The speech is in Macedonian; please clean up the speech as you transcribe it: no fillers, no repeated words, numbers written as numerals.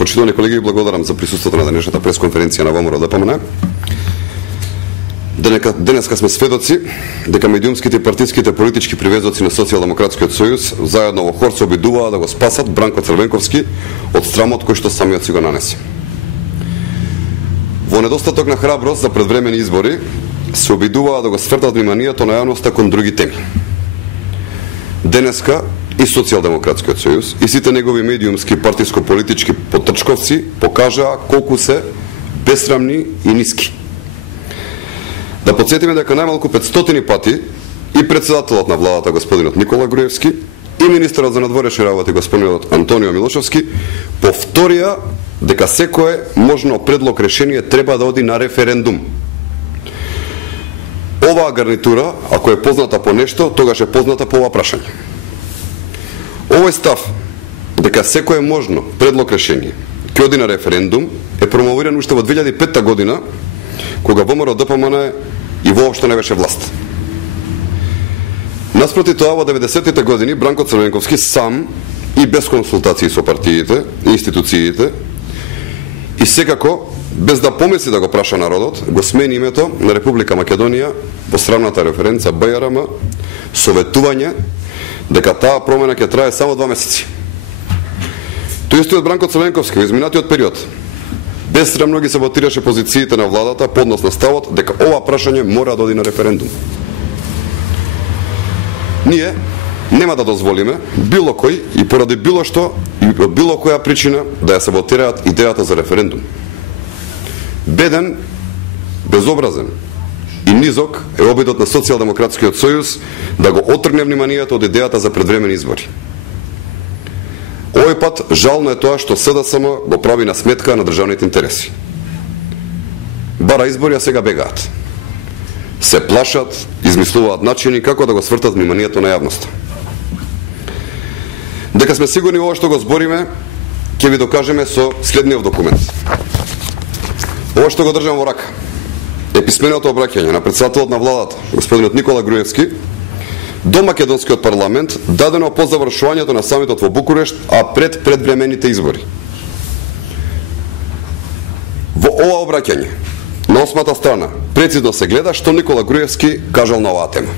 Почитувани колеги, благодарам за присуството на денешната пресконференција на ВМРО ДПМН. Денеска сме сведоци дека медиумските и партиските политички привезоци на Социјалдемократскиот сојуз заедно во хор се обидуваа да го спасат Бранко Црвенковски од срамот кој што самиот си го нанесе. Во недостаток на храброст за предвремени избори се обидуваа да го свртат вниманието на јавноста кон други теми. Денеска и Социјалдемократскиот сојуз и сите негови медиумски партиско-политички потрчковци покажаа колку се бесрамни и ниски. Да подсетиме дека најмалку 500 пати и председателот на владата господинот Никола Груевски и министерот за надворешни работи господинот Антонио Милошевски повторија дека секое можно предлог решение треба да оди на референдум. Оваа гарнитура, ако е позната по нешто, тогаш е позната по ова прашање. Овој став дека секое можно предлог решение ќе оди на референдум е промовиран уште во 2005 година, кога ВМРО ДПМН и воопшто не беше власт. Наспроти тоа, во 90-тите години Бранко Црвенковски сам и без консултации со партиите и институциите и секако без да помисли да го праша народот, го смени името на Република Македонија во срамната референца БРМ со ветување дека таа промена ќе трае само 2 месеци. Тој истиот Бранко Црвенковски во изминатиот период бесрамно ги саботираше позициите на владата по однос на ставот дека ова прашање мора да оди на референдум. Ние нема да дозволиме било кој и поради било што и од било која причина да ја саботираат идејата за референдум. Беден, безобразен и низок е обидот на Социјалдемократскиот сојуз да го отргне вниманието од идејата за предвремени избори. Овој пат жално е тоа што СДСМ го прави на сметка на државните интереси. Бара избори, а сега бегаат. Се плашат, измислуваат начини како да го свртат вниманието на јавноста. Дека сме сигурни ова што го збориме, ќе ви докажеме со следниот документ. Ова што го држам во рака е писменото обраќање на председателот на владата, господинот Никола Груевски, до македонскиот парламент, дадено по завршувањето на самитот во Букурешт, а пред предвремените избори. Во ова обраќање, на 8-та страна, прецизно се гледа што Никола Груевски кажал на оваа тема.